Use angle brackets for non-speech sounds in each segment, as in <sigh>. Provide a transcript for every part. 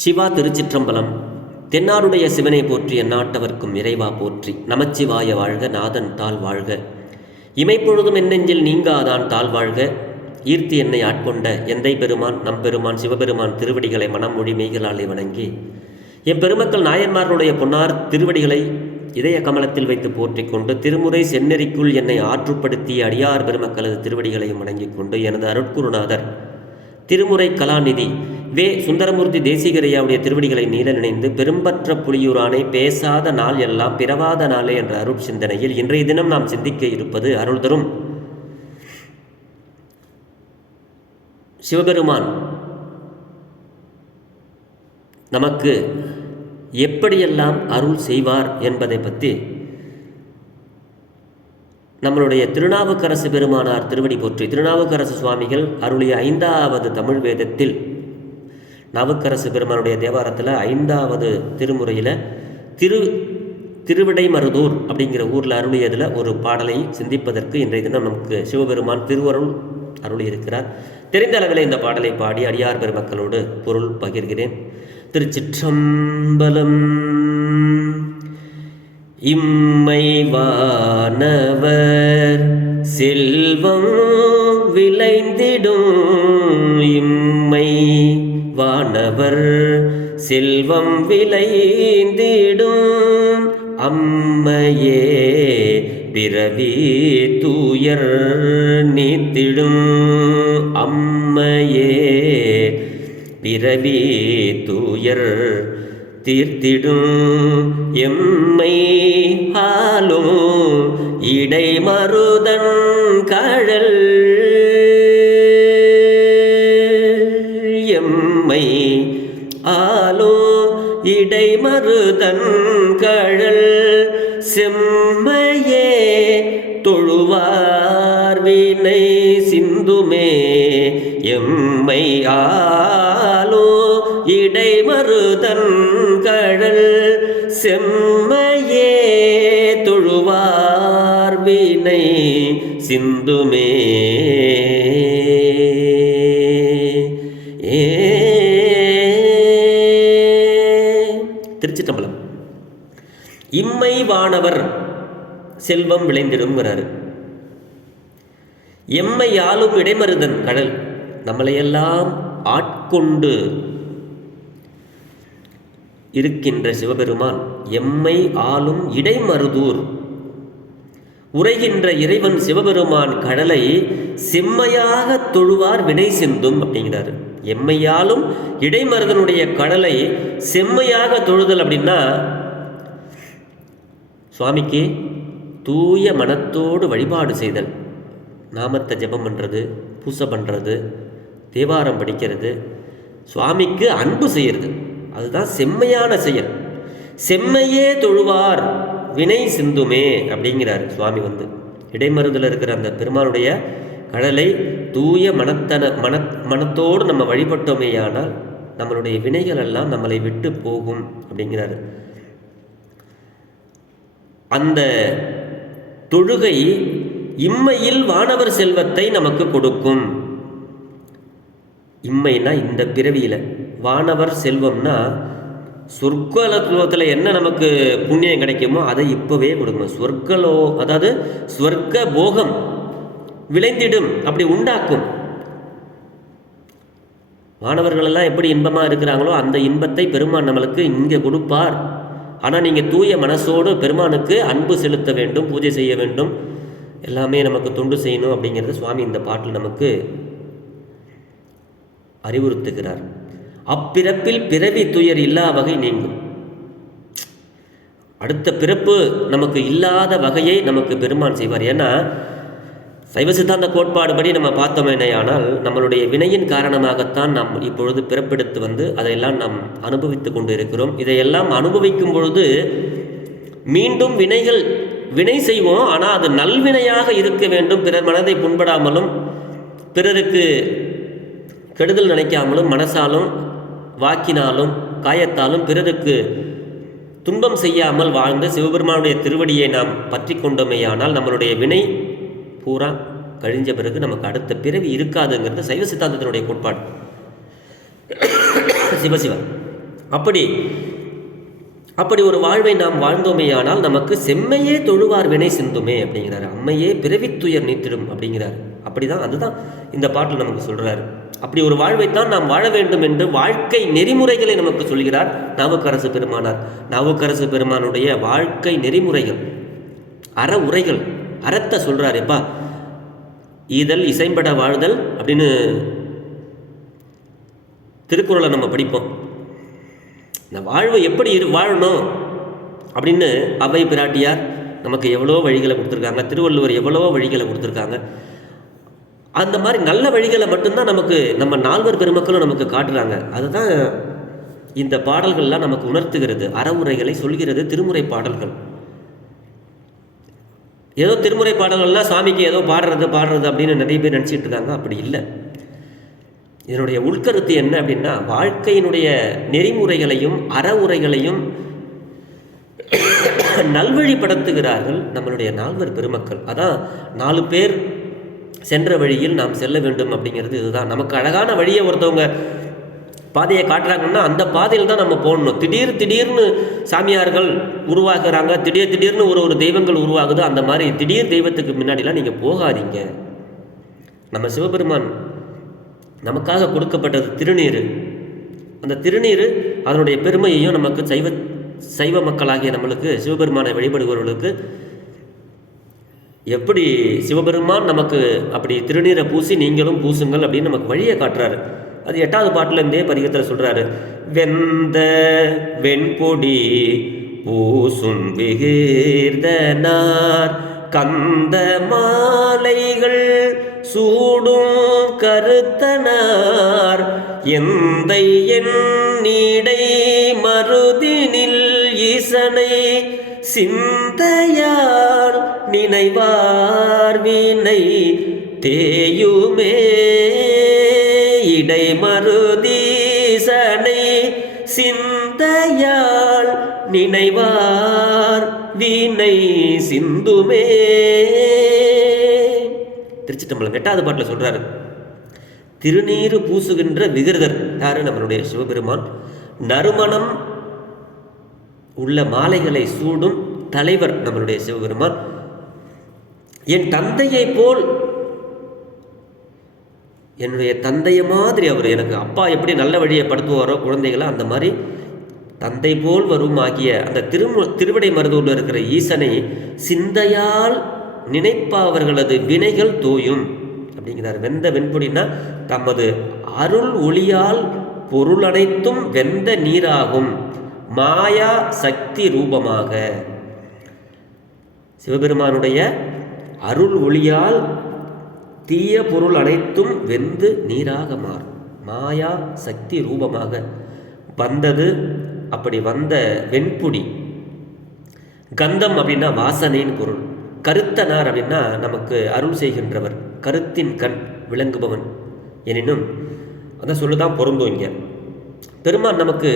சிவா திருச்சிற்றம்பலம். தென்னாருடைய சிவனை போற்றி எந்நாட்டவர்க்கும் இறைவா போற்றி. நமச்சிவாய வாழ்க நாதன் தாள் வாழ்க. இமைப்பொழுதும் என்னெஞ்சில் நீங்காதான் தாழ் வாழ்க. ஈர்த்தி என்னை ஆட்கொண்ட எந்தை பெருமான் நம்பெருமான் சிவபெருமான் திருவடிகளை மனம் மொழி மெய்களாலே வணங்கி எம்பெருமக்கள் நாயன்மார்களுடைய பொன்னார் திருவடிகளை இதய கமலத்தில் வைத்து போற்றிக் கொண்டு திருமுறை செந்நெறிக்குள் என்னை ஆற்றுப்படுத்திய அடியார் பெருமக்களது திருவடிகளையும் வணங்கிக் கொண்டு எனது அருட்குருநாதர் திருமுறை கலாநிதி வே. சுந்தரமூர்த்தி தேசிகரையாவுடைய திருவடிகளை நீல நினைந்து பெரும்பற்ற புலியூரானை பேசாத நாள் எல்லாம் பிறவாத நாளே என்ற அருள் சிந்தனையில் இன்றைய தினம் நாம் சிந்திக்க இருப்பது அருள் தரும். சிவபெருமான் நமக்கு எப்படியெல்லாம் அருள் செய்வார் என்பதை பற்றி நம்மளுடைய திருநாவுக்கரசு பெருமானார் திருவடி போற்றி திருநாவுக்கரசு சுவாமிகள் அருளிய ஐந்தாவது தமிழ் வேதத்தில் நாவுக்கரசு பெருமானுடைய தேவாரத்தில் ஐந்தாவது திருமுறையில் திரு திருவிடைமருதூர் அப்படிங்கிற ஊரில் அருளியதில் ஒரு பாடலை சிந்திப்பதற்கு இன்றைய தினம் நமக்கு சிவபெருமான் திருவருள் அருளியிருக்கிறார். தெரிந்த அளவில் இந்த பாடலை பாடி அடியார் பெருமக்களோடு பொருள் பகிர்கிறேன். திருச்சிற்றம்பலம் இம்மைவானவர் செல்வம் விளைந்திடும். அவர் செல்வம் விளைந்திடும். அம்மையே பிறவி தூயர் நீத்திடும். அம்மையே பிறவி தூயர் தீர்த்திடும். எம்மை ஆலும் இடை மருதன் கழல் இடைமருதன் செம்மையே தொழுவார் வினை சிந்துமே. ஏ. திருச்சிட்டம்பலம் இம்மை வானவர் செல்வம் விளைந்திடுங்கிறாரு எம்மை ஆளும் இடைமருதன் கடல் நம்மளையெல்லாம் ஆட்கொண்டு இருக்கின்ற சிவபெருமான் எம்மை ஆளும் இடைமருதூர். உரைகின்ற இறைவன் சிவபெருமான் கடலை செம்மையாக தொழுவார் வினை சிந்தும் அப்படிங்கிறாரு. எம்மையாலும் இடைமருதனுடைய கடலை செம்மையாக தொழுதல் அப்படின்னா சுவாமிக்கு தூய மனத்தோடு வழிபாடு செய்தல். நாமத்தை ஜெபம் பண்ணுறது பூசை பண்ணுறது தேவாரம் படிக்கிறது சுவாமிக்கு அன்பு செய்கிறது அதுதான் செம்மையான செயல். செம்மையே தொழுவார் வினை சிந்துமே அப்படிங்கிறார் சுவாமி வந்து. இடைமருதில் இருக்கிற அந்த பெருமானுடைய கடலை தூய மனத்தன மன மனத்தோடு நம்ம வழிபட்டோமேயானால் நம்மளுடைய வினைகள் எல்லாம் நம்மளை விட்டு போகும் அப்படிங்கிறாரு. அந்த தொழுகை இம்மையில் வானவர் செல்வத்தை நமக்கு கொடுக்கும். இம்மைனா இந்த பிறவியில். வானவர் செல்வம்னா சொர்க்கலத்துவத்தில் என்ன நமக்கு புண்ணியம் கிடைக்குமோ அதை இப்போவே கொடுக்கணும் சொர்க்கலோ அதாவது சொர்க்க போகம் விளைந்திடும் அப்படி உண்டாக்கும். மாணவர்களெல்லாம் எப்படி இன்பமாக இருக்கிறாங்களோ அந்த இன்பத்தை பெருமான் நம்மளுக்கு இங்கே கொடுப்பார். ஆனால் நீங்கள் தூய மனசோடு பெருமானுக்கு அன்பு செலுத்த வேண்டும் பூஜை செய்ய வேண்டும். எல்லாமே நமக்கு தொண்டு செய்யணும் அப்படிங்கிறது சுவாமி இந்த பாட்டில் நமக்கு அறிவுறுத்துகிறார். அப்பிறப்பில் பிறவி துயர் இல்லா வகை நீங்கும். அடுத்த பிறப்பு நமக்கு இல்லாத வகையை நமக்கு பெருமான் செய்வார். ஏன்னா சைவ சித்தாந்த கோட்பாடு படி நம்ம பார்த்தோமேனையானால் நம்மளுடைய வினையின் காரணமாகத்தான் நாம் இப்பொழுது பிறப்பெடுத்து வந்து அதையெல்லாம் நாம் அனுபவித்து கொண்டு இருக்கிறோம் இதையெல்லாம் அனுபவிக்கும் பொழுது மீண்டும் வினைகள் வினை செய்வோம். ஆனால் அது நல்வினையாக இருக்க வேண்டும். பிறர் மனதை புண்படாமலும் பிறருக்கு கெடுதல் நினைக்காமலும் மனசாலும் வாக்கினாலும் காயத்தாலும் பிறருக்கு துன்பம் செய்யாமல் வாழ்ந்து சிவபெருமானுடைய திருவடியை நாம் பற்றி கொண்டோமேயானால் நம்மளுடைய வினை பூரா கழிஞ்ச பிறகு நமக்கு அடுத்த பிறவி இருக்காதுங்கிறது சைவ சித்தாந்தத்தினுடைய கோட்பாடு. சிவசிவா. அப்படி அப்படி ஒரு வாழ்வை நாம் வாழ்ந்தோமேயானால் நமக்கு செம்மையே தொழுவார் வினை சிந்துமே அப்படிங்கிறார். அம்மையே பிறவித்துயர் நீத்திடும் அப்படிங்கிறாரு. அப்படிதான் அதுதான் இந்த பாட்டில் நமக்கு சொல்றாரு. அப்படி ஒரு வாழ்வைத்தான் நாம் வாழ வேண்டும் என்று வாழ்க்கை நெறிமுறைகளை நமக்கு சொல்கிறார் நாவுக்கரசு பெருமானார். நாவுக்கரசு பெருமானுடைய வாழ்க்கை நெறிமுறைகள் அற உரைகள் அறத்தை சொல்றாரு. எப்பா ஈதல் இசைம்பட வாழ்தல் அப்படின்னு திருக்குறளை நம்ம படிப்போம். இந்த வாழ்வு எப்படி இரு வாழணும்? அப்படின்னு அவை பிராட்டியார் நமக்கு எவ்வளோ வழிகளை கொடுத்துருக்காங்க. திருவள்ளுவர் எவ்வளோ வழிகளை கொடுத்துருக்காங்க. அந்த மாதிரி நல்ல வழிகளை மட்டும்தான் நமக்கு நம்ம நால்வர் பெருமக்களும் நமக்கு காட்டுறாங்க. அதுதான் இந்த பாடல்கள்லாம் நமக்கு உணர்த்துகிறது. அறவுரைகளை சொல்கிறது திருமுறை பாடல்கள். ஏதோ திருமுறை பாடல்கள்லாம் சாமிக்கு ஏதோ பாடுறது பாடுறது அப்படின்னு நிறைய பேர் நினச்சிட்டு இருக்காங்க. அப்படி இல்லை. இதனுடைய உள்கருத்து என்ன அப்படின்னா வாழ்க்கையினுடைய நெறிமுறைகளையும் அறவுரைகளையும் <coughs> நல்வழிப்படுத்துகிறார்கள் நம்மளுடைய நால்வர் பெருமக்கள். அதான் நாலு பேர் சென்ற வழியில் நாம் செல்ல வேண்டும் அப்படிங்கிறது இதுதான். நமக்கு அழகான வழியை ஒருத்தவங்க பாதையை காட்டுறாங்கன்னா அந்த பாதையில் தான் நம்ம போடணும் திடீர் திடீர்னு சாமியார்கள் உருவாக்குறாங்க திடீர் திடீர்னு ஒரு ஒரு தெய்வங்கள் உருவாகுது அந்த மாதிரி திடீர் தெய்வத்துக்கு முன்னாடிலாம் நீங்கள் போகாதீங்க. நம்ம சிவபெருமான் நமக்காக கொடுக்கப்பட்டது திருநீர். அந்த திருநீர் அதனுடைய பெருமையையும் நமக்கு சைவ சைவ மக்களாகிய நம்மளுக்கு சிவபெருமானை வழிபடுபவர்களுக்கு எப்படி சிவபெருமான் நமக்கு அப்படி திருநீரை பூசி நீங்களும் பூசுங்கள் அப்படின்னு நமக்கு வழியை காட்டுறாரு. அது எட்டாவது பாட்டிலேருந்தே பதிகத்தில் சொல்கிறாரு வெந்த வெண்பொடி பூசும் விகிர்தனார் கந்த மாலைகள் சூடும் கருத்தனார். எந்தை நீடை மருதினில் ஈசனை. சிந்தையார் நினைவார் வினை. தேயுமே இடை மருதீசனை. சிந்தையாள் நினைவார் வினை. சிந்துமே திருச்சிட்டம்பலம் எட்டாவது பாட்டில் சொல்கிறாரு திருநீர் பூசுகின்ற விகிருதர் யாரு? நம்மளுடைய சிவபெருமான். நறுமணம் உள்ள மாலைகளை சூடும் தலைவர் நம்மளுடைய சிவபெருமான். என் தந்தையை போல் என்னுடைய தந்தையை மாதிரி அவர் எனக்கு அப்பா எப்படி நல்ல வழியை படுத்துவாரோ குழந்தைகளை அந்த மாதிரி தந்தை போல் வரும் ஆகிய அந்த திருமு திருவிடை மருதூரில் இருக்கிற ஈசனை சிந்தையால் நினைப்பவர்களது வினைகள் தூயும். அப்படிங்கிறார். வெந்த வெண்பொடினா தமது அருள் ஒளியால் பொருள் அனைத்தும் வெந்த நீராகும். மாயா சக்தி ரூபமாக. சிவபெருமானுடைய அருள் ஒளியால் தீய பொருள் அனைத்தும் வெந்து நீராக மாறும். மாயா சக்தி ரூபமாக வந்தது. அப்படி வந்த வெண்புடி. கந்தம் அப்படின்னா வாசனையின் பொருள். கருத்தனார் அப்படின்னா நமக்கு அருள் செய்கின்றவர் கருத்தின் கண் விளங்குபவன். எனினும் அதான் சொல்லுதான் பொருந்தும் இங்கே. பெருமான் நமக்கு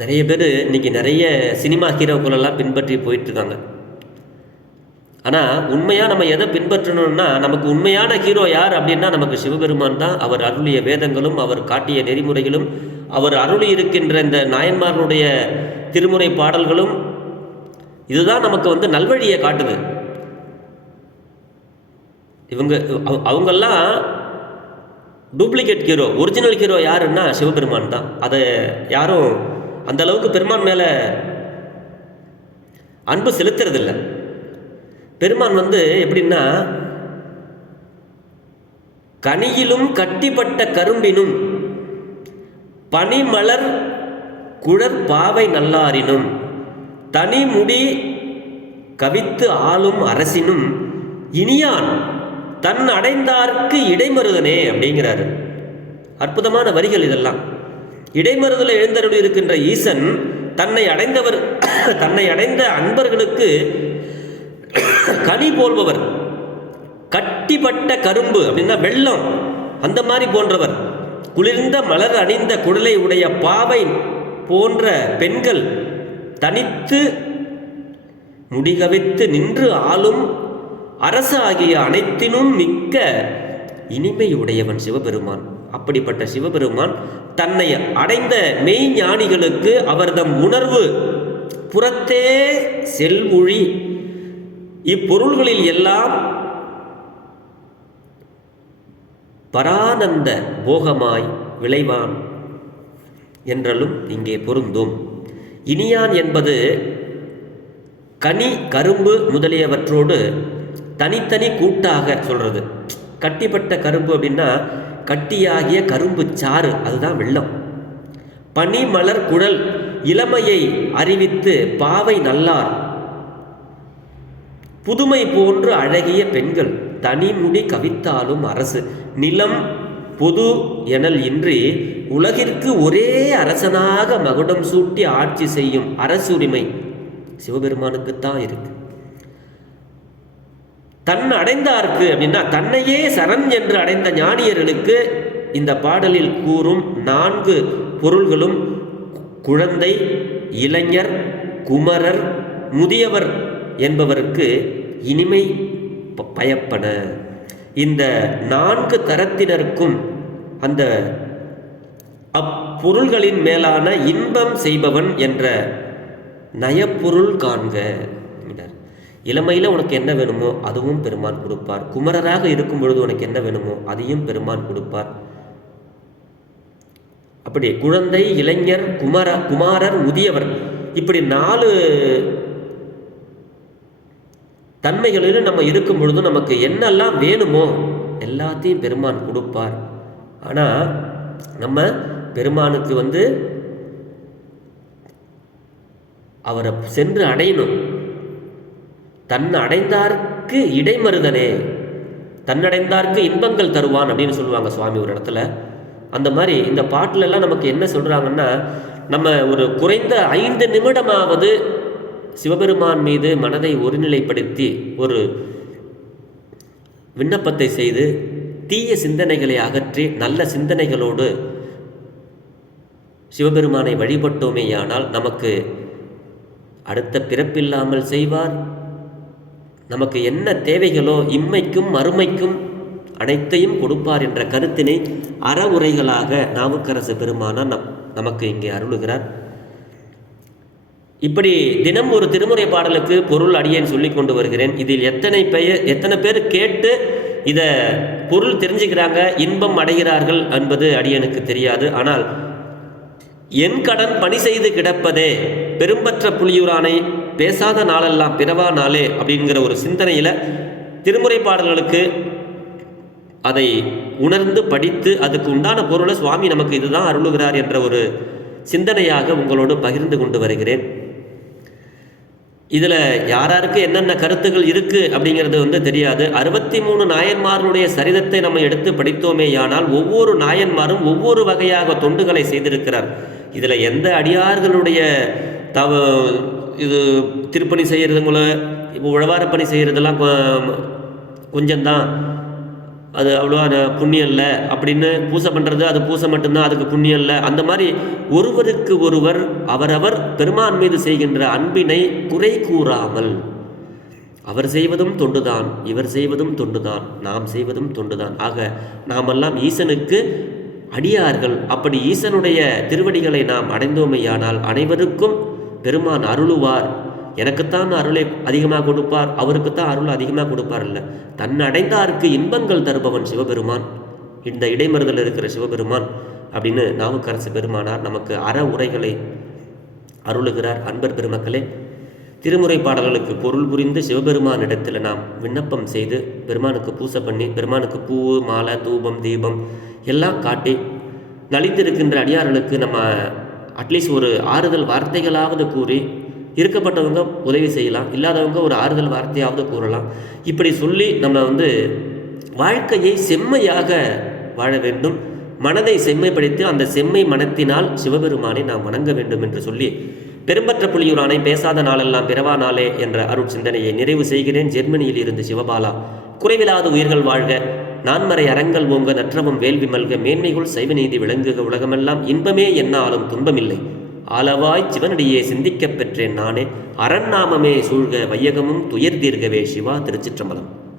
நிறைய பேர் இன்னைக்கு நிறைய சினிமா ஹீரோக்களெல்லாம் பின்பற்றி போயிட்டுருக்காங்க. ஆனால் உண்மையாக நம்ம எதை பின்பற்றணும்னா நமக்கு உண்மையான ஹீரோ யார் அப்படின்னா நமக்கு சிவபெருமான் தான். அவர் அருளிய வேதங்களும் அவர் காட்டிய நெறிமுறைகளும் அவர் அருளி இருக்கின்ற இந்த நாயன்மார்களுடைய திருமுறை பாடல்களும் இதுதான் நமக்கு வந்து நல்வழியை காட்டுது. இவங்க அவங்கெல்லாம் டூப்ளிகேட் ஹீரோ ஒரிஜினல் ஹீரோ யாருன்னா சிவபெருமான் தான். அதை யாரும் அந்த அளவுக்கு பெருமான் மேலே அன்பு செலுத்துறதில்ல. பெருமான் வந்து எப்படின்னா கனியிலும் கட்டிப்பட்ட கரும்பினும் பனிமலர் குழற் பாவை நல்லாரினும் தனிமுடி கவித்து ஆளும் அரசினும் இனியான் தன் அடைந்தார்க்கு இடைமருதனே அப்படிங்கிறாரு. அற்புதமான வரிகள் இதெல்லாம். இடைமருதலை எழுந்தருள் இருக்கின்ற ஈசன் தன்னை அடைந்தவர் <coughs> தன்னை அடைந்த அன்பர்களுக்கு கனி போல்பவர். கட்டிப்பட்ட கரும்பு அப்படின்னா வெள்ளம் அந்த மாதிரி போன்றவர். குளிர்ந்த மலர் அணிந்த குடலை உடைய பாவை போன்ற பெண்கள் தனித்து முடிகவித்து நின்று ஆளும் அரசு ஆகிய அனைத்தினும் மிக்க இனிமையுடையவன் சிவபெருமான். அப்படிப்பட்ட சிவபெருமான் தன்னை அடைந்த மெய்ஞானிகளுக்கு அவர்தம் உணர்வு புறத்தே செல்மொழி. இப்பொருள்களில் எல்லாம் பரானந்த போகமாய் விளைவான் என்றலும் இங்கே பொருந்தும். இனியான் என்பது கனி கரும்பு முதலியவற்றோடு தனித்தனி கூட்டாக சொல்கிறது கட்டிப்பட்ட கரும்பு அப்படின்னா கட்டியாகிய கரும்பு சாறு அதுதான் வெள்ளம். பனி மலர் குழல் இளமையை அறிவித்து பாவை நல்லார். புதுமை போன்று அழகிய பெண்கள் தனிமுடி கவித்தாலும் அரசு. நிலம் பொது எனல் இன்றி உலகிற்கு ஒரே அரசனாக மகுடம் சூட்டி ஆட்சி செய்யும் அரசுரிமை சிவபெருமானுக்குத்தான் இருக்கு. தன் அடைந்தார்க்கு அப்படின்னா தன்னையே சரண் என்று அடைந்த ஞானியர்களுக்கு இந்த பாடலில் கூறும் நான்கு பொருள்களும் குழந்தை இளைஞர் குமரர் முதியவர் என்பவருக்கு இனிமை ப- பயப்பன இந்த நான்கு தரத்தினருக்கும் அந்த அப்பொருள்களின் மேலான இன்பம் செய்பவன் என்ற நயப்பொருள் காண்க இளமையில் உனக்கு என்ன வேணுமோ அதுவும் பெருமான் கொடுப்பார். குமரராக இருக்கும் பொழுது உனக்கு என்ன வேணுமோ அதையும் பெருமான் கொடுப்பார். அப்படி குழந்தை இளைஞர் குமர குமாரர் முதியவர் இப்படி நாலு தன்மைகளிலும் நம்ம இருக்கும் பொழுதும் நமக்கு என்னெல்லாம் வேணுமோ எல்லாத்தையும் பெருமான் கொடுப்பார். ஆனால் நம்ம பெருமானுக்கு வந்து அவரை சென்று அடையணும். தன் அடைந்தார்க்கு இடைமருதனே தன்னடைந்தார்க்கு இன்பங்கள் தருவான் அப்படின்னு சொல்லுவாங்க சுவாமி ஒரு இடத்துல. அந்த மாதிரி இந்த பாட்டிலெல்லாம் நமக்கு என்ன சொல்கிறாங்கன்னா நம்ம ஒரு குறைந்த ஐந்து நிமிடமாவது சிவபெருமான் மீது மனதை ஒருநிலைப்படுத்தி ஒரு விண்ணப்பத்தை செய்து தீய சிந்தனைகளை அகற்றி நல்ல சிந்தனைகளோடு சிவபெருமானை வழிபட்டோமேயானால் நமக்கு அடுத்த பிறப்பில்லாமல் செய்வார். நமக்கு என்ன தேவைகளோ இம்மைக்கும் மறுமைக்கும் அனைத்தையும் கொடுப்பார் என்ற கருத்தினை அறவுரைகளாக நாவுக்கரசு பெருமானார் நம் நமக்கு இங்கே அருளுகிறார். இப்படி தினம் ஒரு திருமுறை பாடலுக்கு பொருள் அடியேன் சொல்லி கொண்டு வருகிறேன். இதில் எத்தனை பெயர் எத்தனை பேர் கேட்டு இதை பொருள் தெரிஞ்சுக்கிறாங்க இன்பம் அடைகிறார்கள் என்பது அடியனுக்கு தெரியாது. ஆனால் என் கடன் பணி செய்து கிடப்பதே பெரும்பற்ற புலியூரானை பேசாத நாளெல்லாம் பிறவா நாளே அப்படிங்கிற ஒரு சிந்தனையில் திருமுறை பாடல்களுக்கு அதை உணர்ந்து படித்து அதுக்கு உண்டான பொருளை சுவாமி நமக்கு இதுதான் அருளுகிறார் என்ற ஒரு சிந்தனையாக உங்களோடு பகிர்ந்து கொண்டு வருகிறேன். இதில் யாராருக்கு என்னென்ன கருத்துகள் இருக்குது அப்படிங்கிறது வந்து தெரியாது. அறுபத்தி மூணு நாயன்மார்களுடைய சரிதத்தை நம்ம எடுத்து படித்தோமேயானால் ஒவ்வொரு நாயன்மாரும் ஒவ்வொரு வகையாக தொண்டுகளை செய்திருக்கிறார். இதில் எந்த அடியார்களுடைய தவ இது திருப்பணி செய்கிறதுங்கள இப்போ உழவாரப்பணி செய்கிறதெல்லாம் கொஞ்சம்தான். அது அவ்வளோவா அது புண்ணியம் இல்லை அப்படின்னு பூசை பண்ணுறது அது பூசை மட்டும்தான் அதுக்கு புண்ணியம் இல்லை. அந்த மாதிரி ஒருவருக்கு ஒருவர் அவரவர் பெருமான் மீது செய்கின்ற அன்பினை குறை கூறாமல் அவர் செய்வதும் தொண்டுதான் இவர் செய்வதும் தொண்டுதான் நாம் செய்வதும் தொண்டுதான். ஆக நாமெல்லாம் ஈசனுக்கு அடியார்கள். அப்படி ஈசனுடைய திருவடிகளை நாம் அடைந்தோமையானால் அனைவருக்கும் பெருமான் அருளுவார். எனக்குத்தான் அருளை அதிகமாக கொடுப்பார் அவருக்குத்தான் அருள் அதிகமாக கொடுப்பார் இல்லை தன் அடைந்தாருக்கு இன்பங்கள் தருபவன் சிவபெருமான். இந்த இடைமறுதல் இருக்கிற சிவபெருமான் அப்படின்னு நாவுக்கரசு பெருமானார் நமக்கு அற உரைகளை அருளுகிறார். அன்பர் பெருமக்களே திருமுறை பாடல்களுக்கு பொருள் புரிந்து சிவபெருமானிடத்தில் நாம் விண்ணப்பம் செய்து பெருமானுக்கு பூசை பண்ணி பெருமானுக்கு பூ மாலை தூபம் தீபம் எல்லாம் காட்டி நலிந்திருக்கின்ற அடியார்களுக்கு நம்ம அட்லீஸ்ட் ஒரு ஆறுதல் வார்த்தைகளாவது கூறி இருக்கப்பட்டவங்க உதவி செய்யலாம் இல்லாதவங்க ஒரு ஆறுதல் வார்த்தையாவது கூறலாம். இப்படி சொல்லி நம்ம வந்து வாழ்க்கையை செம்மையாக வாழ வேண்டும். மனதை செம்மைப்படுத்தி அந்த செம்மை மனத்தினால் சிவபெருமானை நாம் வணங்க வேண்டும் என்று சொல்லி பெரும்பற்ற புலியூரானை பேசாத நாளெல்லாம் பிறவா நாளே என்ற அருட் சிந்தனையை நிறைவு செய்கிறேன். ஜெர்மனியில் இருந்து சிவபாலா. குறைவிலாத உயிர்கள் வாழ்க. நான்மறை அறங்கள் ஓங்க நற்றவம் வேள்வி மல்க. மேன்மைகள் சைவநீதி விளங்குக. உலகமெல்லாம் இன்பமே என்னாலும் துன்பமில்லை. அளவாய் சிவனடியே சிந்திக்கப் பெற்றேன் நானே. அரண்நாமமே சூழ்க வையகமும் துயர்தீர்கவே சிவா திருச்சிற்றம்பலம்.